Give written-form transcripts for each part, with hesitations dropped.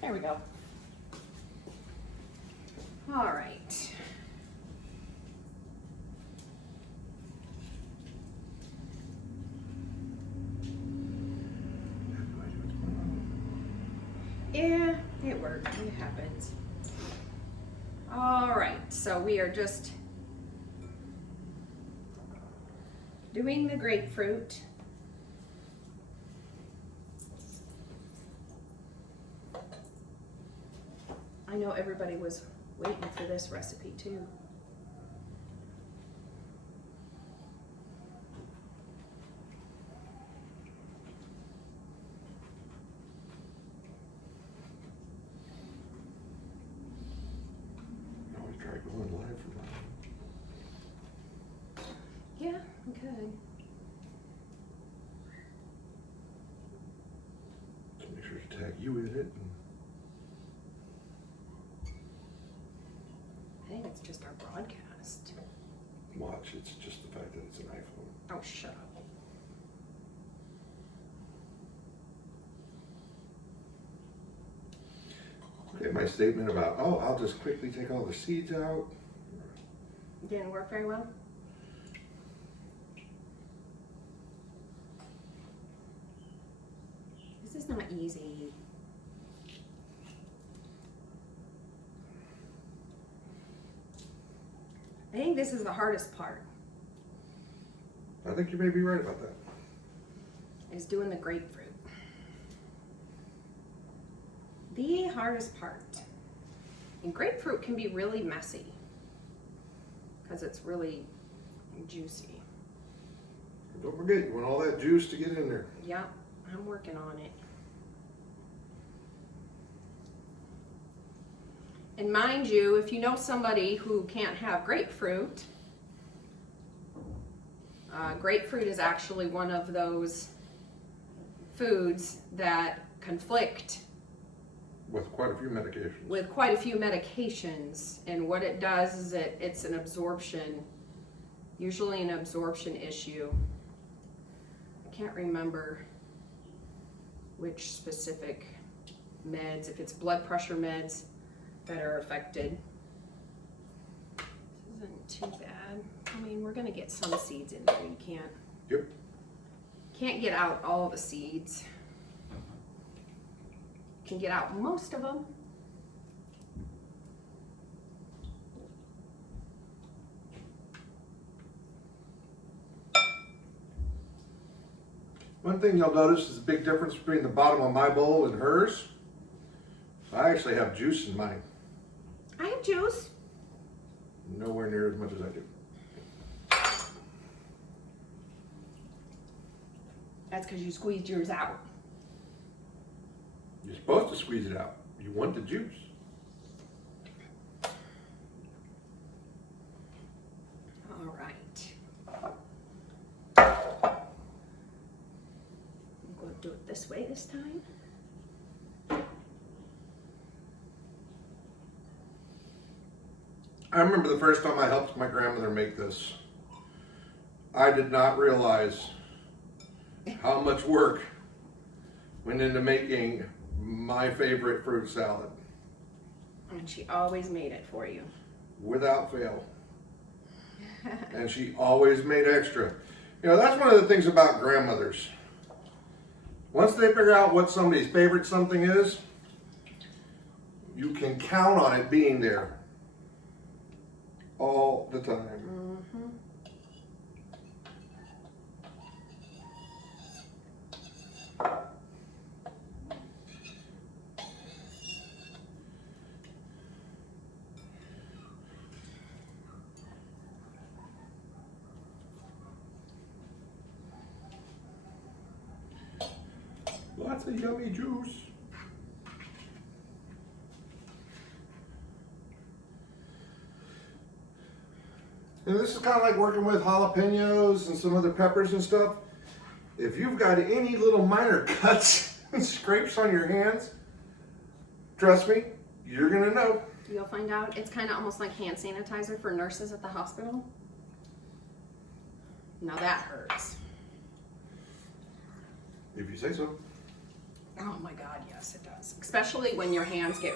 There we go. All right. Yeah, it worked. It happens. All right, so we are just doing the grapefruit. I know everybody was waiting for this recipe too. Always try going live for mine. Yeah, okay. So make sure to tag you in it. I think it's just our broadcast. Watch, it's just the fact that it's an iPhone. Oh, shut up. Okay, my statement about, oh, I'll just quickly take all the seeds out. Didn't work very well. This is not easy. I think this is the hardest part, I think you may be right about that. is doing the grapefruit. The hardest part. And grapefruit can be really messy because it's really juicy. Don't forget, you want all that juice to get in there. Yep, I'm working on it. And mind you, if you know somebody who can't have grapefruit, grapefruit is actually one of those foods that conflict With quite a few medications. with quite a few medications. And what it does is it's an absorption, usually an absorption issue. I can't remember which specific meds, if it's blood pressure meds that are affected. This isn't too bad. I mean, we're gonna get some seeds in there. You can't get out all the seeds. You can get out most of them. One thing you'll notice is a big difference between the bottom of my bowl and hers. I actually have juice in mine. I have juice. Nowhere near as much as I do. That's because you squeezed yours out. You're supposed to squeeze it out. You want the juice. All right. I'm going to do it this way this time. I remember the first time I helped my grandmother make this. I did not realize how much work went into making my favorite fruit salad. And she always made it for you. Without fail. And she always made extra. You know, that's one of the things about grandmothers. Once they figure out what somebody's favorite something is, you can count on it being there all the time. Mm-hmm. Lots of yummy juice. And this is kind of like working with jalapenos and some other peppers and stuff. If you've got any little minor cuts and scrapes on your hands, trust me, you're gonna know. You'll find out. It's kind of almost like hand sanitizer for nurses at the hospital. Now that hurts. If you say so. Oh my God, yes it does. Especially when your hands get...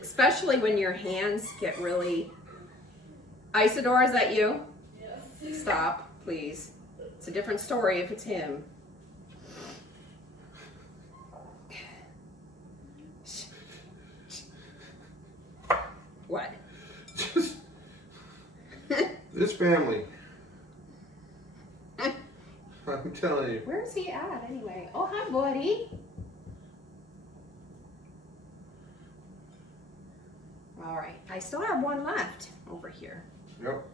Especially when your hands get really... Isidore, is that you? Yes. Stop, please. It's a different story if it's him. What? Just this family. I'm telling you. Where is he at anyway? Oh, hi, buddy. All right, I still have one left over here. Yep.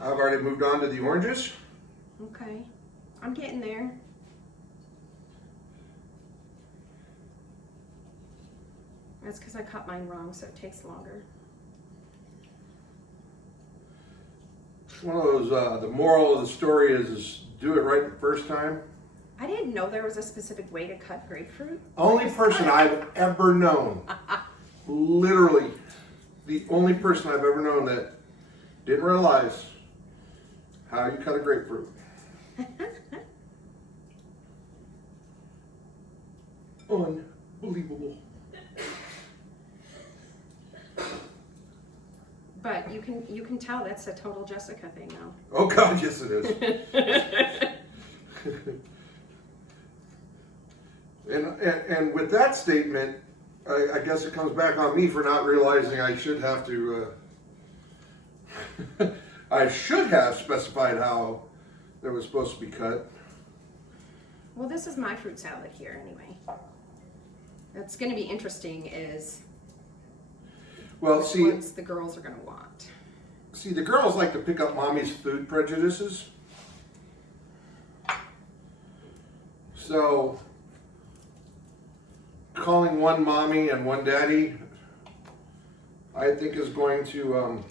I've already moved on to the oranges. Okay, I'm getting there. That's because I cut mine wrong, so it takes longer. One of those, the moral of the story is do it right the first time. I didn't know there was a specific way to cut grapefruit. Only person I've ever known, literally, the only person I've ever known that didn't realize how you cut a grapefruit. Unbelievable. But you can tell that's a total Jessica thing now. Oh God, yes it is. and with that statement, I guess it comes back on me for not realizing I should have to. I should have specified how it was supposed to be cut. Well, this is my fruit salad here anyway. That's going to be interesting is well, which see, ones the girls are going to want. See, the girls like to pick up mommy's food prejudices. So, calling one mommy and one daddy, I think is going to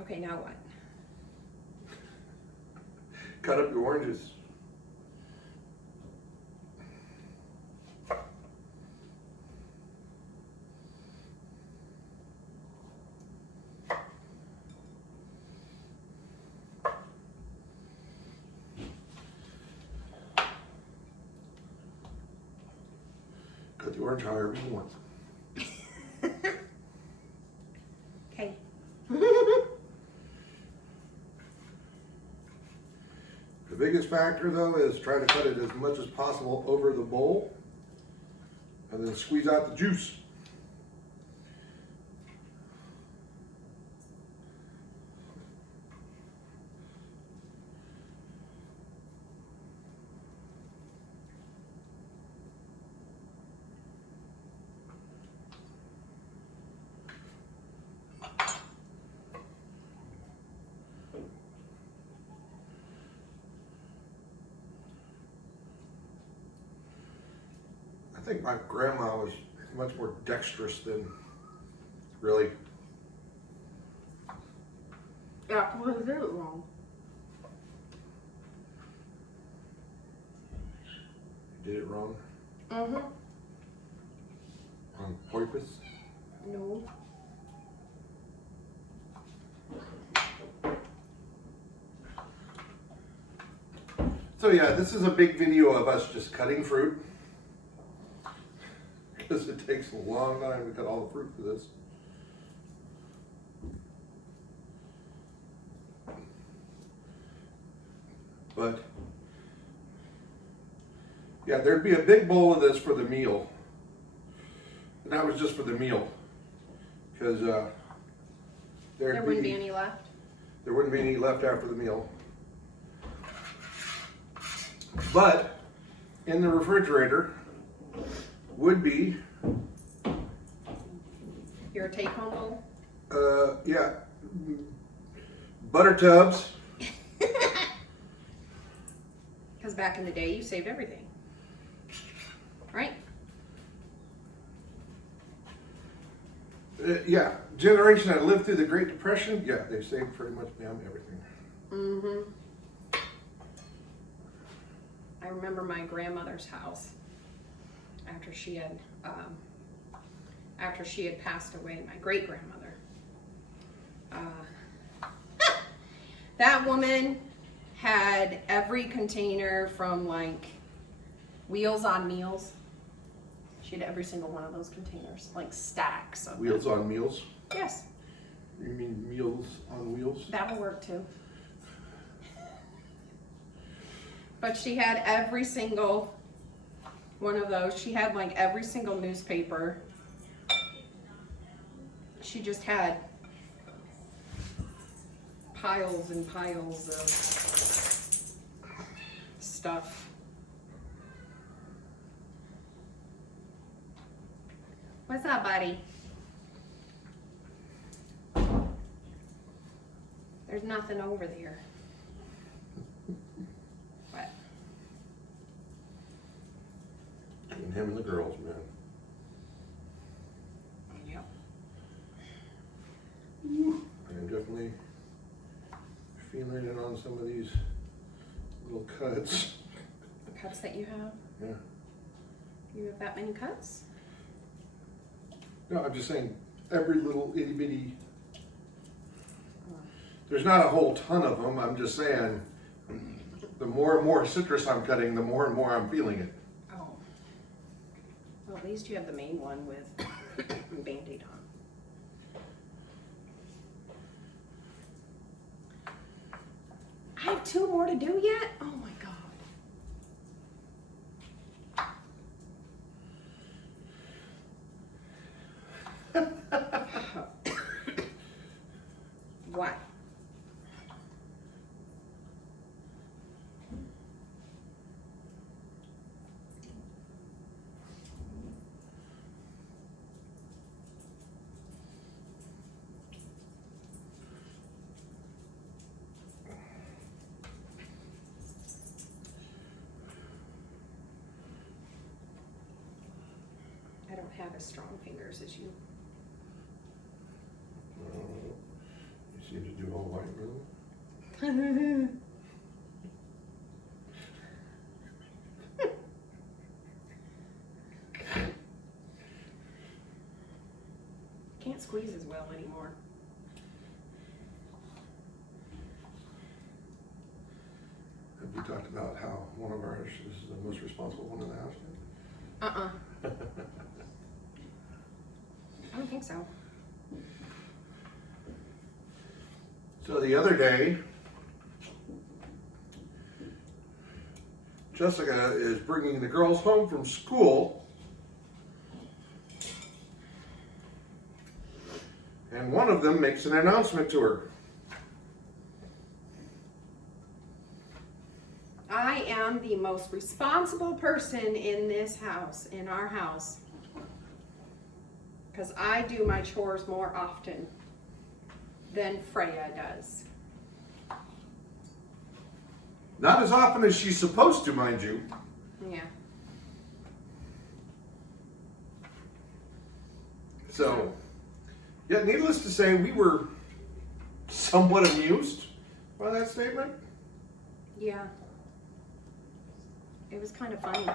Okay, now what? cut up your oranges. Cut the orange however you want. Okay. The biggest factor though is try to cut it as much as possible over the bowl and then squeeze out the juice. I think my grandma was much more dexterous than really. Yeah, well, I did it wrong. Did it wrong Mm-hmm. on purpose. No. So yeah, this is a big video of us just cutting fruit because it takes a long time to cut all the fruit for this. But yeah, there'd be a big bowl of this for the meal. And that was just for the meal. Because There wouldn't be any left. There wouldn't be any left after the meal. But in the refrigerator would be Your take-home bowl? yeah, butter tubs. Because back in the day, you saved everything. Right? Yeah, generation that lived through the Great Depression, yeah, they saved pretty much damn everything. Mm-hmm. I remember my grandmother's house after she had passed away. My great grandmother. That woman had every container from like Wheels on Meals. She had every single one of those containers, like stacks of Wheels them. on Meals? Yes, You mean Meals on Wheels? that'll work too. But she had every single one of those. She had like every single newspaper. She just had piles and piles of stuff. What's up, buddy? There's nothing over there. What? And him and the girls, man. Yep. I'm definitely feeling it on some of these little cuts. The cuts that you have? Yeah. You have that many cuts? No, I'm just saying every little itty bitty. There's not a whole ton of them. I'm just saying the more and more citrus I'm cutting, the more and more I'm feeling it. Oh. Well, at least you have the main one with Band-Aid on. I have 2 more to do yet? Oh my God. What? I don't have as strong fingers as you. You seem to do all white, really? Can't squeeze as well anymore. Have we talked about how one of ours is the most responsible one in the house? I don't think so. So the other day, Jessica is bringing the girls home from school, and one of them makes an announcement to her. I am the most responsible person in this house, in our house. Because I do my chores more often than Freya does. Not as often as she's supposed to, mind you. Yeah. So, yeah, needless to say, we were somewhat amused by that statement. Yeah. It was kind of funny.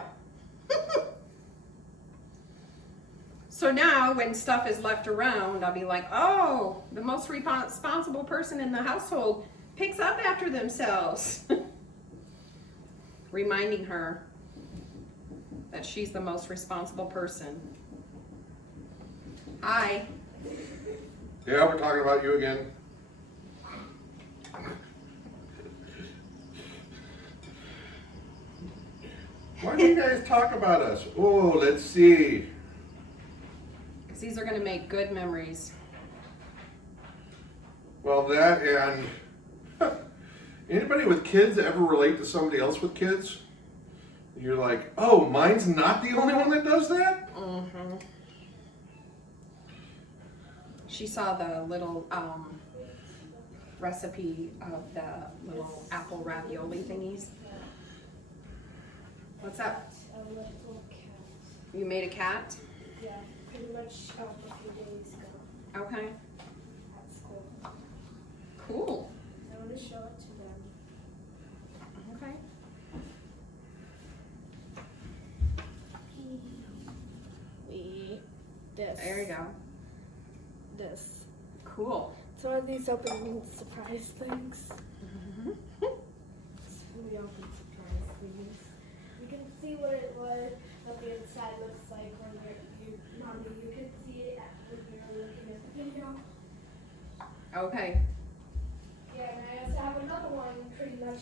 So now when stuff is left around, I'll be like, oh, the most responsible person in the household picks up after themselves. Reminding her that she's the most responsible person. Hi. Yeah, we're talking about you again. Why do you guys talk about us? Oh, let's see. Because these are going to make good memories. Well, that and anybody with kids ever relate to somebody else with kids? You're like, oh, mine's not the only one that does that? Mm-hmm. She saw the little recipe of the little apple ravioli thingies. What's up? A little cat. You made a cat? Yeah, pretty much a few days ago Okay. at school. Cool. I want to show it to them. Okay. There you go. This. Cool. It's one of these opening surprise things. Mm-hmm. y'all can surprise these. You can see what the inside looks like when Mommy, you can see it when you're looking at the video. Okay. Yeah, and I also have another one pretty much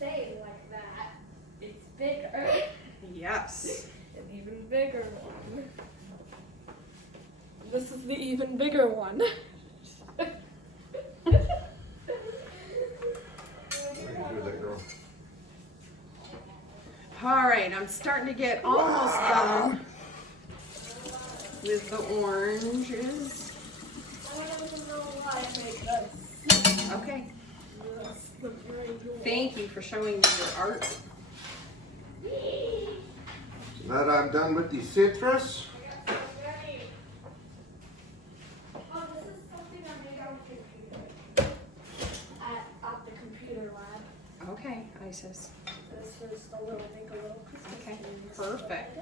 same like that. It's bigger. Yes. An even bigger one. This is the even bigger one. What do you do with that, girl? All right, I'm starting to get almost done with the oranges. I don't even know why I make this. Okay. This looks very cool. Thank you for showing me your art. So now that I'm done with the citrus, Oh, this is something I made on the computer. At the computer lab. Okay, Isis. This is make a little Christmas Okay, trees. perfect.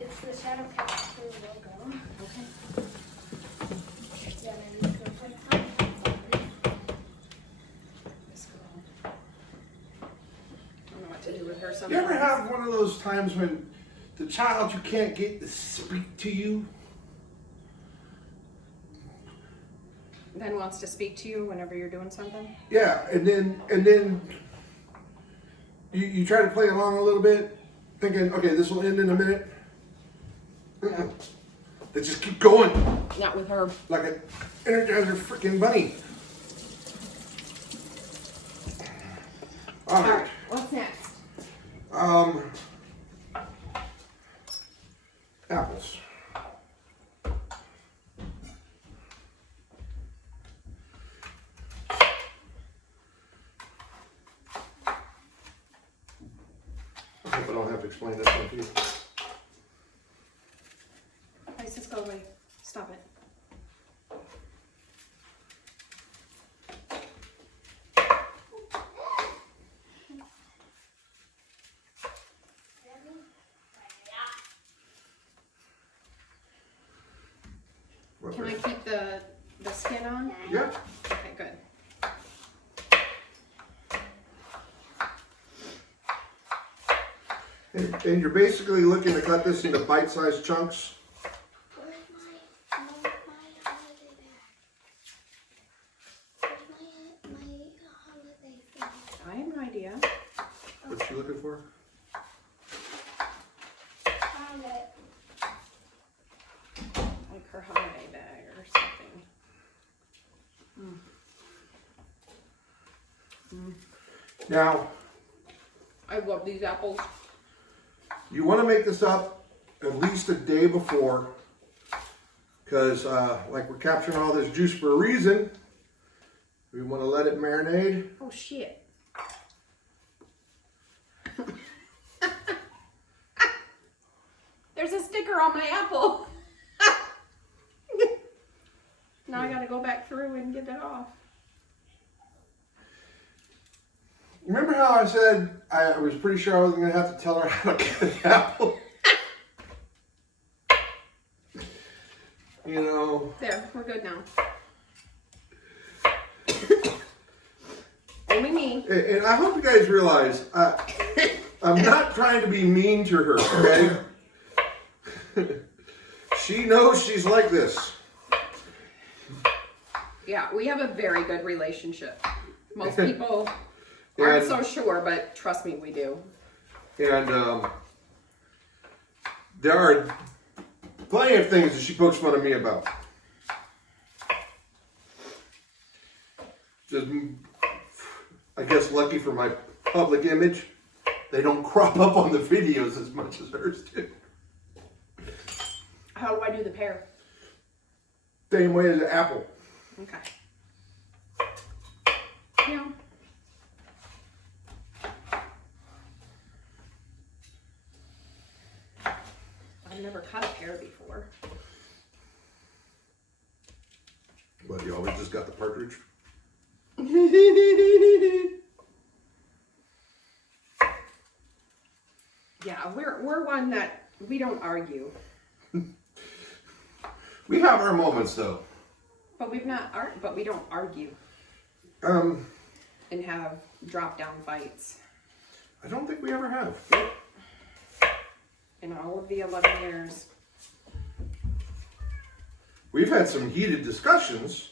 It's the Shadow Capture logo. Okay. Yeah, and you can put This girl. I don't know what to do with her you sometimes. ever have one of those times when the child you can't get to speak to you? Then wants to speak to you whenever you're doing something? Yeah, and then you try to play along a little bit, thinking, okay, this will end in a minute. They just keep going Not with her. like an Energizer freaking bunny. All All right. right, what's next? Apples. I hope I don't have to explain this one to you. Isis, go away. Stop it. Can I keep the skin on? Yeah. Okay, good. And you're basically looking to cut this into bite-sized chunks. Where's my holiday bag? Where's my holiday thing? I have no idea. What's she looking for? Found it. Like her holiday bag or something. Now, I love these apples. you want to make this up at least a day before, because like we're capturing all this juice for a reason. We want to let it marinate. Oh shit. There's a sticker on my apple. Now I gotta go back through and get it off. Remember how I said I was pretty sure I wasn't going to have to tell her how to get the apple? You know. There, we're good now. Only me. And I hope you guys realize I'm not trying to be mean to her, okay? She knows she's like this. Yeah, we have a very good relationship. Most people aren't And- so sure, but trust me, we do. And there are plenty of things that she pokes fun of me about. Just, I guess, lucky for my public image, they don't crop up on the videos as much as hers do. How do I do the pear? Same way as an apple. Okay. Yeah. I've never cut a pear before. But you always just got the partridge. Yeah, we're one that we don't argue, We have our moments though. but we don't argue Um, and have drop down fights. I don't think we ever have. In all of the 11 years. We've had some heated discussions.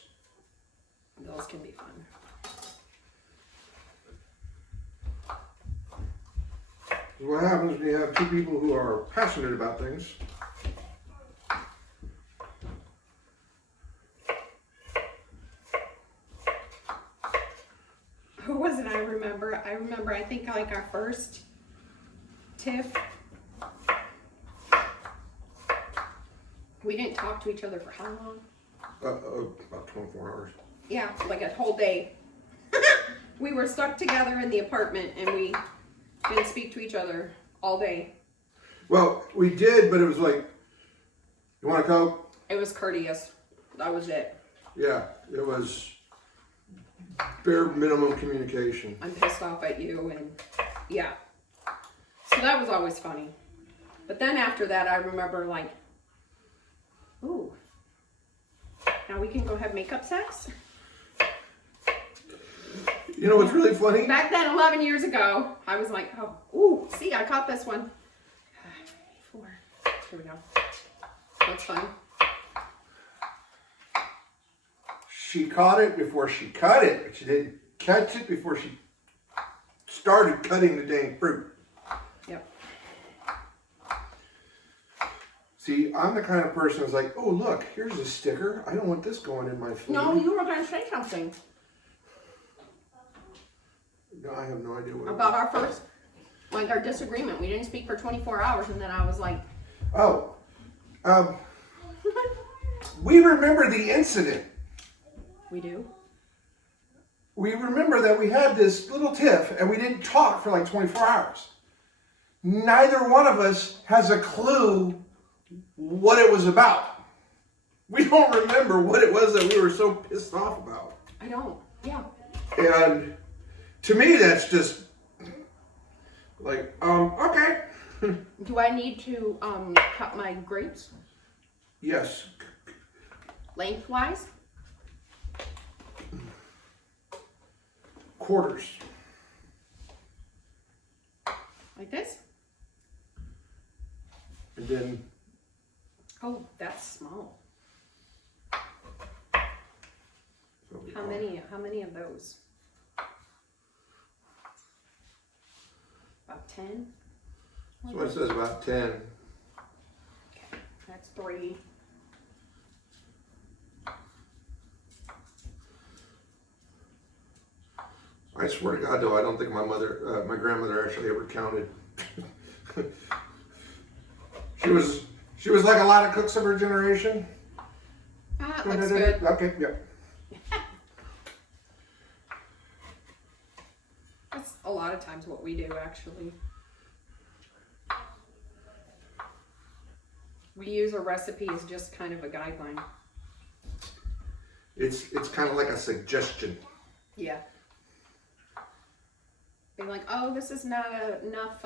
Those can be fun. What happens when you have two people who are passionate about things? Who was it I remember? I think like our first tiff. We didn't talk to each other for how long? About 24 hours. Yeah, like a whole day. We were stuck together in the apartment and we didn't speak to each other all day. Well, we did, but it was like, you want a Coke? It was courteous. That was it. Yeah, it was bare minimum communication. I'm pissed off at you and yeah. So that was always funny. But then after that, I remember like, ooh, now we can go have makeup sex? You know what's really funny? Back then, 11 years ago, I was like, oh, ooh, see, I caught this one. 4. Here we go. That's fun. She caught it before she cut it, but she didn't catch it before she started cutting the dang fruit. Yep. See, I'm the kind of person who's like, oh, look, here's a sticker. I don't want this going in my food. No, you were going to say something No, I have no idea what about our first, like our disagreement. We didn't speak for 24 hours, and then I was like, Oh, we remember the incident. we do? We remember that we had this little tiff and we didn't talk for like 24 hours. Neither one of us has a clue what it was about. We don't remember what it was that we were so pissed off about. I don't. Yeah. And to me, that's just like, okay. Do I need to cut my grapes Yes. lengthwise? Quarters. Like this? And then, Oh, that's small. so How many of those? About 10? So it says about 10. Okay, that's 3. I swear to God, though, I don't think my grandmother actually ever counted. She was like a lot of cooks of her generation. Ah, looks good. Okay, yeah. That's a lot of times what we do, actually. We use a recipe as just kind of a guideline. It's kind of like a suggestion. Yeah. Be like, oh, this is not enough.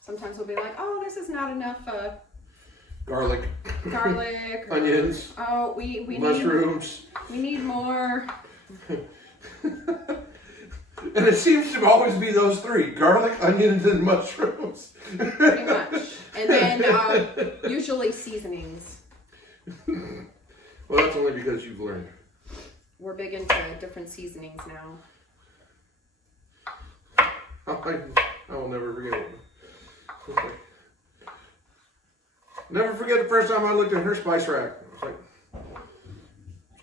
Sometimes we'll be like, oh, this is not enough Garlic. garlic. or, Onions. Oh, we Mushrooms. We need more. And it seems to always be those 3: garlic, onions, and mushrooms. Pretty much. And then usually seasonings. Well, that's only because you've learned. We're big into different seasonings now. I will never forget it. Never forget the first time I looked at her spice rack. It was like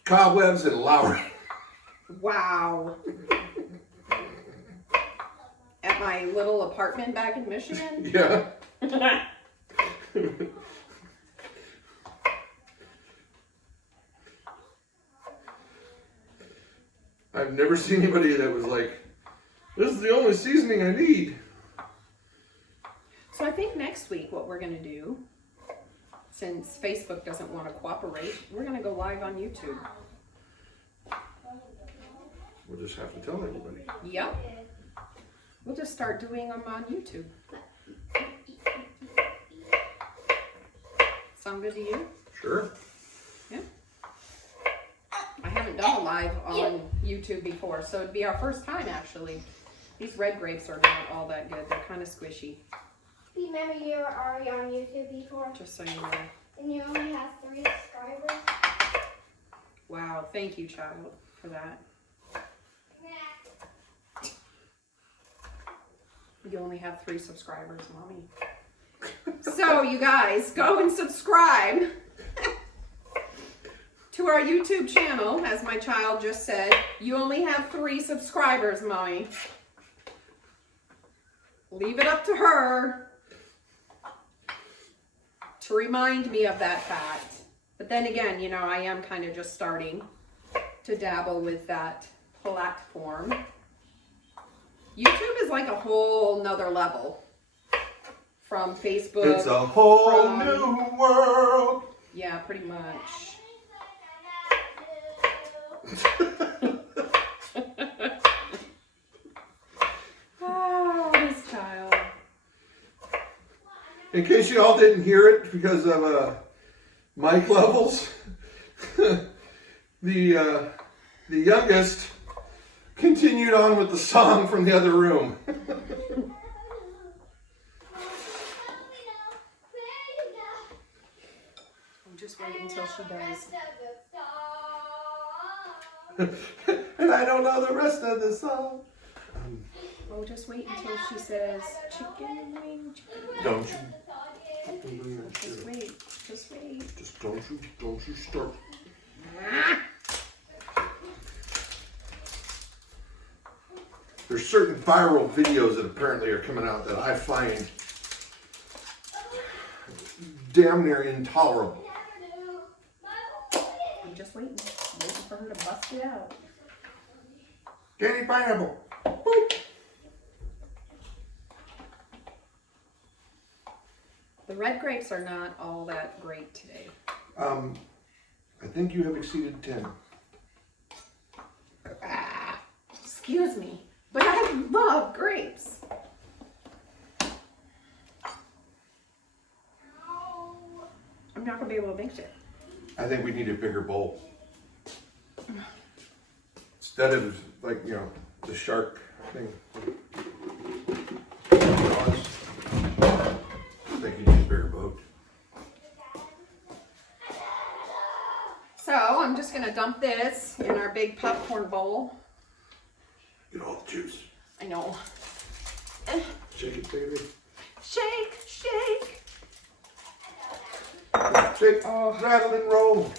cobwebs and Lowry. Wow. At my little apartment back in Michigan? Yeah. I've never seen anybody that was like, this is the only seasoning I need. So I think next week what we're going to do, since Facebook doesn't want to cooperate, we're going to go live on YouTube. We'll just have to tell everybody. Yep. We'll just start doing them on YouTube. Sound good to you? Sure. Yeah. I haven't done a live on YouTube before, so it'd be our first time actually. These red grapes are not all that good. They're kind of squishy, Remember you were already on YouTube before? just so you know. And you only have 3 subscribers? Wow, thank you, child, for that. You only have 3 subscribers, Mommy. So, you guys, go and subscribe to our YouTube channel. As my child just said, you only have 3 subscribers, Mommy. Leave it up to her to remind me of that fact. But then again, you know, I am kind of just starting to dabble with that platform. YouTube is like a whole nother level from Facebook. It's a whole from- new world. Yeah, pretty much. Oh, this child. In case you all didn't hear it because of mic levels, the youngest continued on with the song from the other room. I'm just waiting until she does. And I don't know the rest of the song. Oh, just wait until she says chicken wing, chicken wing. Don't you? Just wait, just wait. Just don't you start. There's certain viral videos that apparently are coming out that I find damn near intolerable. I'm just waiting for her to bust it out. Candy pineapple. Boop. The red grapes are not all that great today. I think you have exceeded 10. Excuse me, but I love grapes. I'm not gonna be able to mix it. I think we need a bigger bowl. Instead of, like, you know, the shark thing. I think you need a bigger boat. So I'm just gonna dump this in our big popcorn bowl. Get all the juice. I know. Shake it, baby. Shake, shake. Shake, Oh. rattle and roll.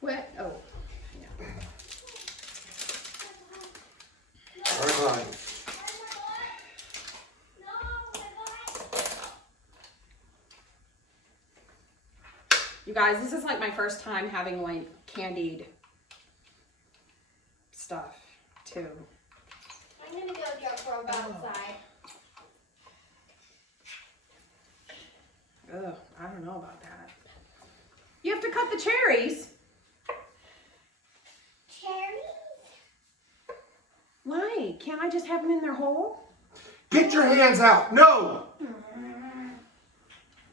What? Oh. All right. You guys, this is like my first time having like candied stuff too. I'm gonna go jump rope outside. Ugh, I don't know about that. You have to cut the cherries. Cherries? Why? Can't I just have them in their hole? Get your hands out. No.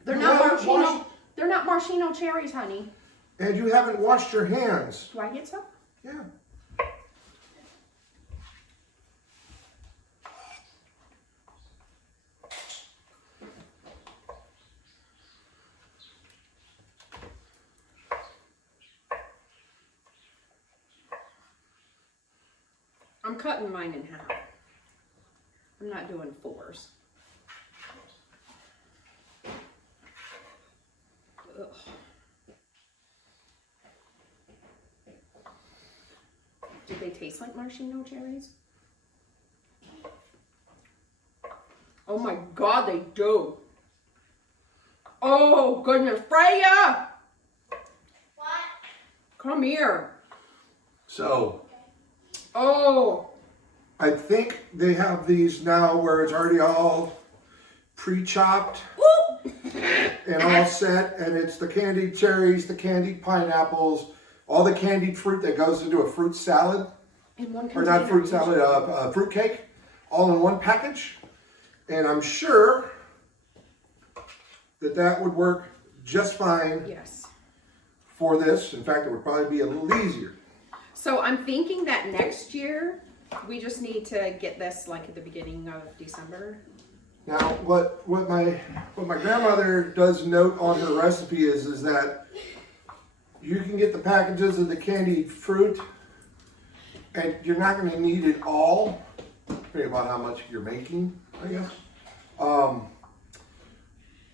They're You not haven't maraschino. washed- They're not maraschino cherries, honey. And you haven't washed your hands. Do I get some? Yeah. I'm cutting mine in half. I'm not doing 4s. Ugh. Do they taste like maraschino cherries? Oh my God, they do. Oh goodness, Freya! What? Come here. So, Oh, I think they have these now where it's already all pre-chopped whoop. and all set, and it's the candied cherries, the candied pineapples, all the candied fruit that goes into a fruit salad, In one or not fruit container. salad, fruit cake, all in one package. And I'm sure that that would work just fine Yes. for this. In fact, it would probably be a little easier. So I'm thinking that next year We just need to get this like at the beginning of December. Now, what my grandmother does note on her recipe is that you can get the packages of the candied fruit, and you're not going to need it all, depending about how much you're making, I guess.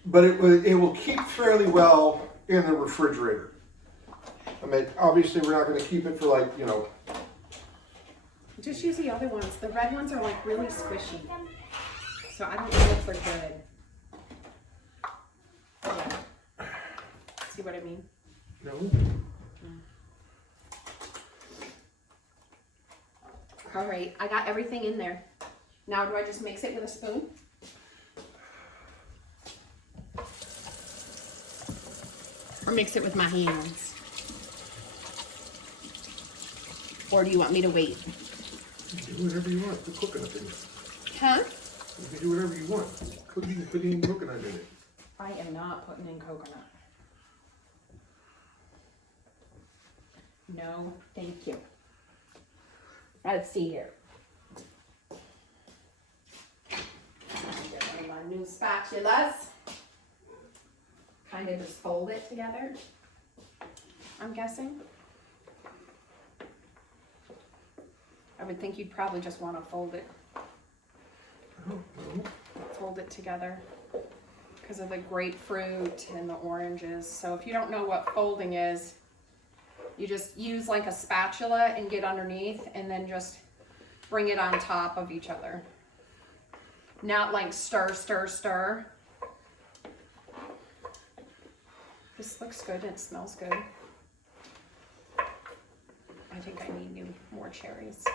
But it will keep fairly well in the refrigerator. I mean, obviously we're not going to keep it for like, you know. Just use the other ones. The red ones are like really squishy. So I don't know if they're good. Yeah. See what I mean? No. All right, I got everything in there. Now do I just mix it with a spoon? Or mix it with my hands? Or do you want me to wait? You can do whatever you want. Put coconut in it. Huh? You can do whatever you want. Put in coconut in it. I am not putting in coconut. No, thank you. Let's see here. Get one of my new spatulas. Kind of just fold it together, I'm guessing. I would think you'd probably just want to fold it. I don't know. Fold it together because of the grapefruit and the oranges. So if you don't know what folding is, you just use like a spatula and get underneath and then just bring it on top of each other. Not like stir, stir, stir. This looks good and it smells good. I think I need more cherries.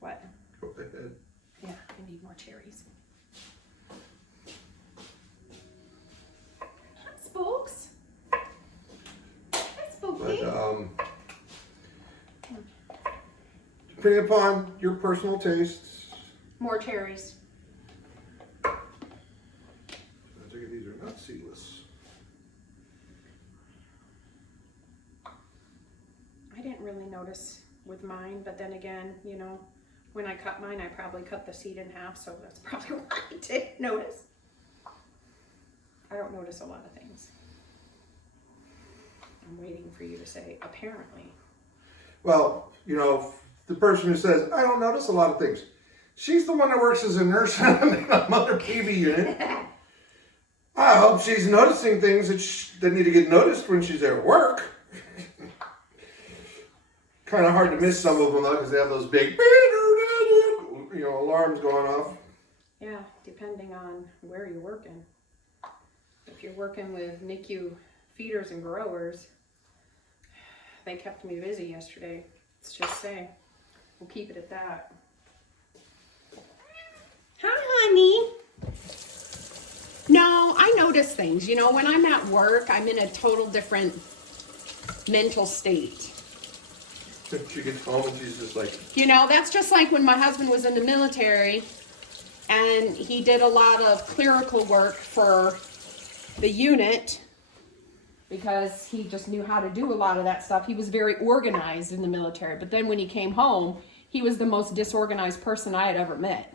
What? Go ahead. Yeah, I need more cherries. Hi, Spooks. Hi, Spooky. But depending upon your personal tastes, More cherries. I take it these are not seedless. I didn't really notice with mine, but then again, you know, when I cut mine, I probably cut the seed in half, so that's probably why I didn't notice. I don't notice a lot of things. I'm waiting for you to say, apparently. Well, you know, the person who says, I don't notice a lot of things. She's the one that works as a nurse in a mother baby unit. I hope she's noticing things that need to get noticed when she's at work. Kind of hard to miss some of them though, because they have those big, you know, alarms going off. Yeah, depending on where you're working. If you're working with NICU feeders and growers, they kept me busy yesterday. Let's just say. We'll keep it at that. Hi, honey. No, I notice things. You know, when I'm at work, I'm in a total different mental state. She gets home and she's just like, You know, that's just like when my husband was in the military and he did a lot of clerical work for the unit because he just knew how to do a lot of that stuff. He was very organized in the military, but then when he came home, he was the most disorganized person I had ever met.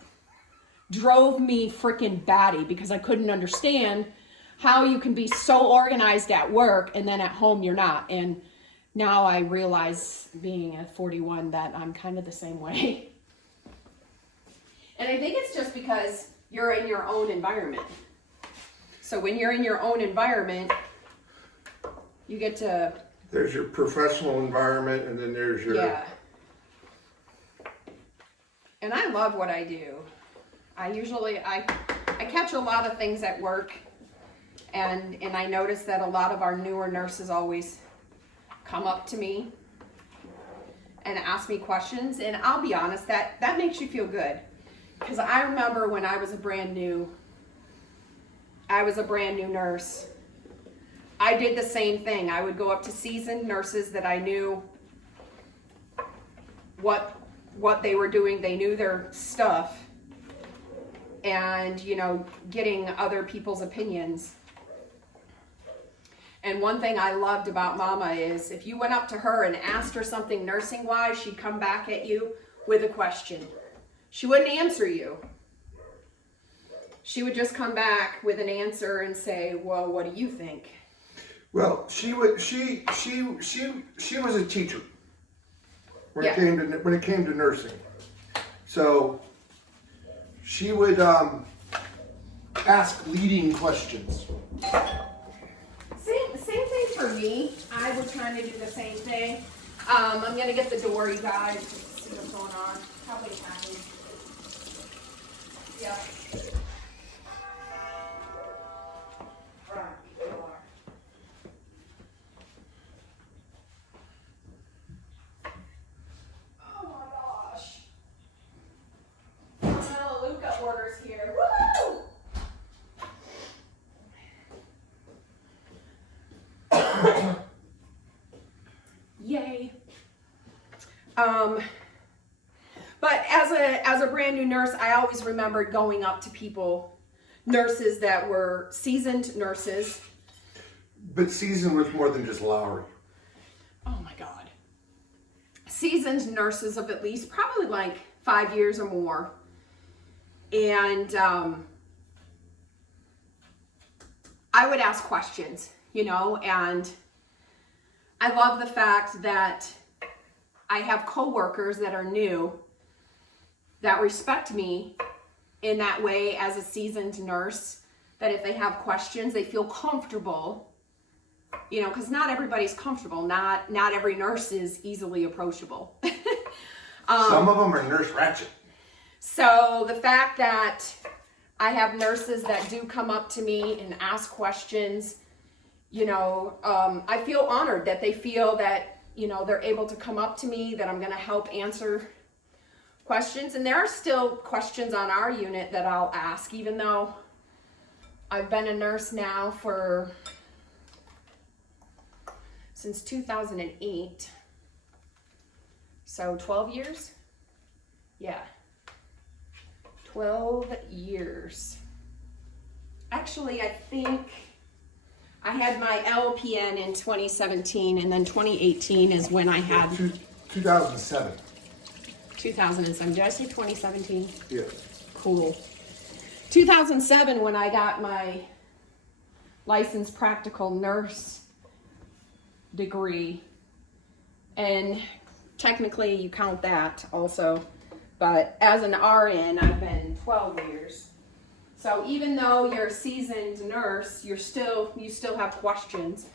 Drove me freaking batty because I couldn't understand how you can be so organized at work and then at home you're not. And now I realize, being at 41, that I'm kind of the same way. And I think it's just because you're in your own environment. So when you're in your own environment, you get to... there's your professional environment and then there's your... Yeah. And I love what I do. I catch a lot of things at work, and I notice that a lot of our newer nurses always come up to me and ask me questions, and I'll be honest, that makes you feel good. Because I remember when I was a brand new nurse, I did the same thing. I would go up to seasoned nurses that I knew what they were doing. They knew their stuff. And, you know, getting other people's opinions. And one thing I loved about Mama is if you went up to her and asked her something nursing wise, she'd come back at you with a question. She wouldn't answer you. She would just come back with an answer and say, well, what do you think? Well, she was a teacher when Yeah. it came to nursing. So she would ask leading questions. Same thing for me. I was trying to do the same thing. I'm gonna get the door, you guys. Let's see what's going on. Probably happy. Yeah. Oh my gosh. Little Luca orders here. Woo! Yay. But as a brand new nurse, I always remembered going up to people, nurses that were seasoned nurses. But seasoned with more than just Lowry. Oh my God. Seasoned nurses of at least probably like 5 years or more. And I would ask questions, you know, and I love the fact that I have coworkers that are new that respect me in that way as a seasoned nurse, that if they have questions, they feel comfortable, you know, because not everybody's comfortable. Not every nurse is easily approachable. Some of them are nurse ratchet. So the fact that I have nurses that do come up to me and ask questions, you know, I feel honored that they feel that, you know, they're able to come up to me, that I'm going to help answer questions. And there are still questions on our unit that I'll ask, even though I've been a nurse now since 2008. So 12 years? Yeah. 12 years. Actually, I think I had my LPN in 2017, and then 2018 is when I had 2007. 2007. Did I say 2017? Yeah. Cool. 2007 when I got my licensed practical nurse degree, and technically you count that also, but as an RN I've been 12 years. So even though you're a seasoned nurse, you still have questions.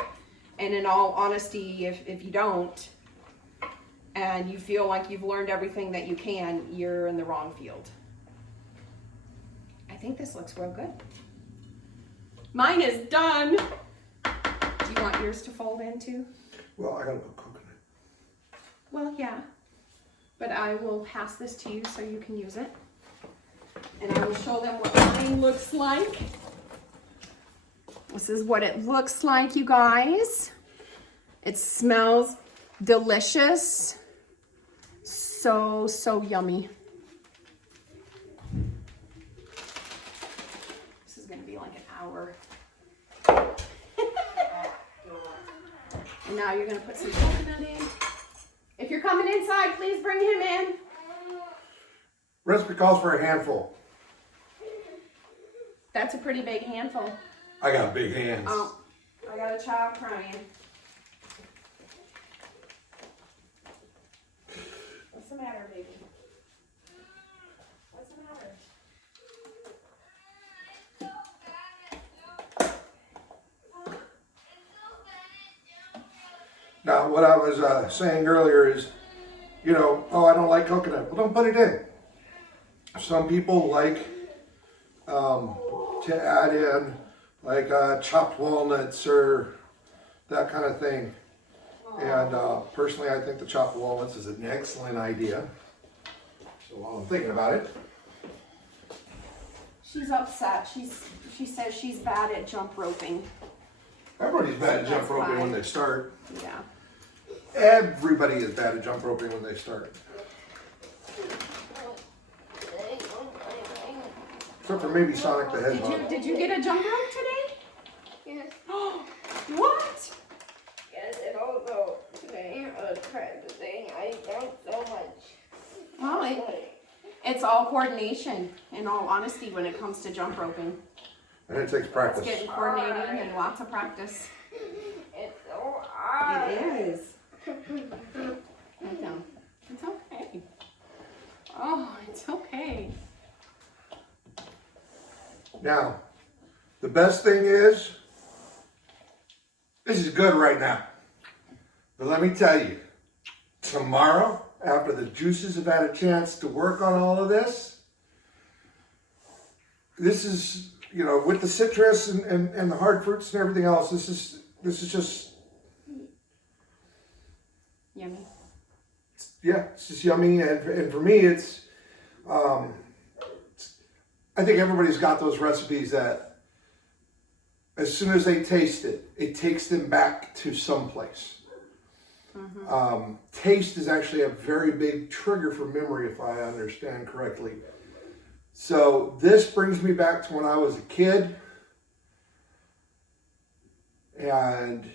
And in all honesty, if you don't, and you feel like you've learned everything that you can, you're in the wrong field. I think this looks real good. Mine is done. Do you want yours to fold into? Well, I gotta put coconut. Well, yeah. But I will pass this to you so you can use it. And I will show them what mine looks like. This is what it looks like, you guys. It smells delicious. So, so yummy. This is gonna be like an hour. And now you're gonna put some coconut in. If you're coming inside, please bring him in. Recipe calls for a handful. That's a pretty big handful. I got big hands. Oh, I got a child crying. What's the matter, baby? What's the matter? Now, what I was saying earlier is, you know, oh, I don't like coconut. Well, don't put it in. Some people like to add in like chopped walnuts or that kind of thing. And personally, I think the chopped walnuts is an excellent idea. So while I'm thinking about it, She's upset. She says she's bad at jump roping. everybody's bad at jump That's roping fine. when they start. Yeah. Everybody is bad at jump roping when they start. Except for maybe Sonic the Hedgehog. Did you get a jump rope today? Yes. What? practicing. I don't so much. Well, it's all coordination, in all honesty, when it comes to jump roping. And it takes practice. It's getting coordinating and lots of practice. It's so hard. It is. Calm down. It's okay. Oh, it's okay. Now, the best thing is, this is good right now. But let me tell you, tomorrow, after the juices have had a chance to work on all of this is, you know, with the citrus and the hard fruits and everything else, this is just, Yummy. yeah, it's just yummy. And for me, I think everybody's got those recipes that as soon as they taste it, it takes them back to someplace. Taste is actually a very big trigger for memory, if I understand correctly. So this brings me back to when I was a kid and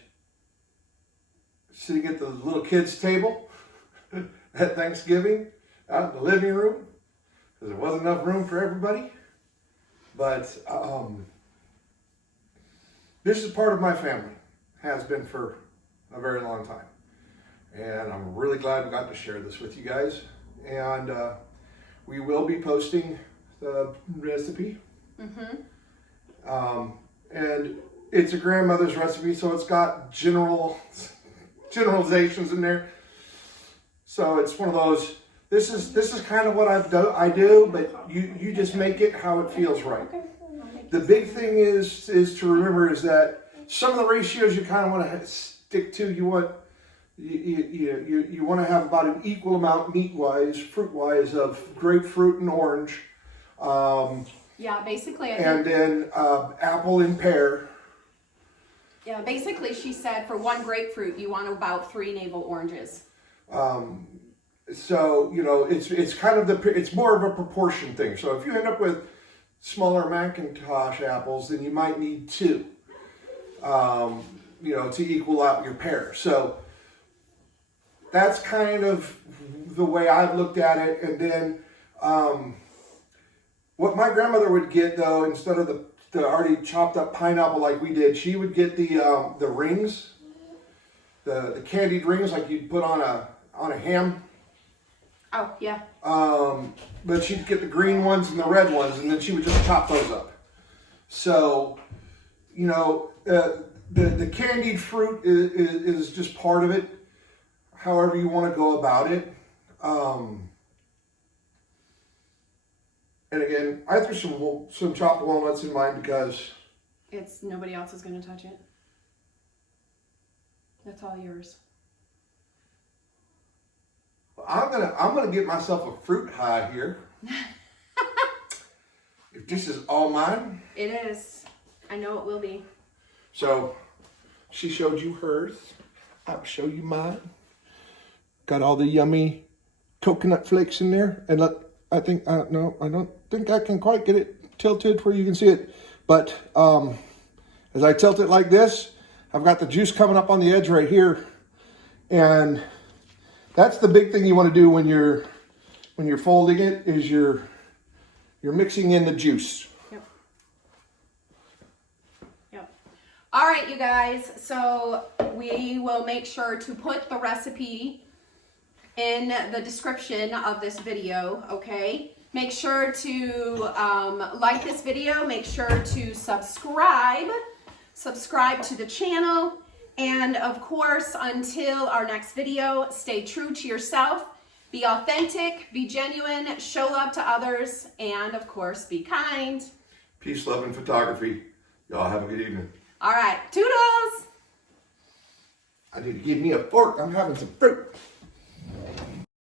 sitting at the little kids' table at Thanksgiving out in the living room because there wasn't enough room for everybody. But this is part of my family, has been for a very long time. And I'm really glad we got to share this with you guys. And we will be posting the recipe. And it's a grandmother's recipe, so it's got generalizations in there. So it's one of those, this is kind of what I do, but you just make it how it feels right. The big thing is to remember is that some of the ratios you kind of want to stick to. You want to have about an equal amount meat-wise, fruit-wise, of grapefruit and orange. Yeah, basically. And then apple and pear. Yeah, basically she said for one grapefruit you want about 3 navel oranges. So, you know, it's kind of it's more of a proportion thing. So if you end up with smaller McIntosh apples, then you might need 2, you know, to equal out your pear. So that's kind of the way I've looked at it. And then what my grandmother would get, though, instead of the already chopped up pineapple like we did, she would get the rings, the candied rings like you'd put on a ham. Oh, yeah. But she'd get the green ones and the red ones, and then she would just chop those up. So, you know, the candied fruit is just part of it, however you want to go about it. And again, I threw some chopped walnuts in mine because Nobody else is going to touch it. That's all yours. I'm gonna get myself a fruit high here. If this is all mine. It is. I know it will be. So she showed you hers. I'll show you mine. Got all the yummy coconut flakes in there. And look, I think, no, I don't think I can quite get it tilted where you can see it. But as I tilt it like this, I've got the juice coming up on the edge right here. And that's the big thing you want to do when you're folding it, is you're mixing in the juice. Yep. All right, you guys. So we will make sure to put the recipe in the description of this video, okay? Make sure to like this video. Make sure to subscribe to the channel. And of course, until our next video, stay true to yourself, be authentic, be genuine, show love to others, and of course, be kind. Peace, love, and photography. Y'all have a good evening. All right, toodles! I need to give me a fork. I'm having some fruit.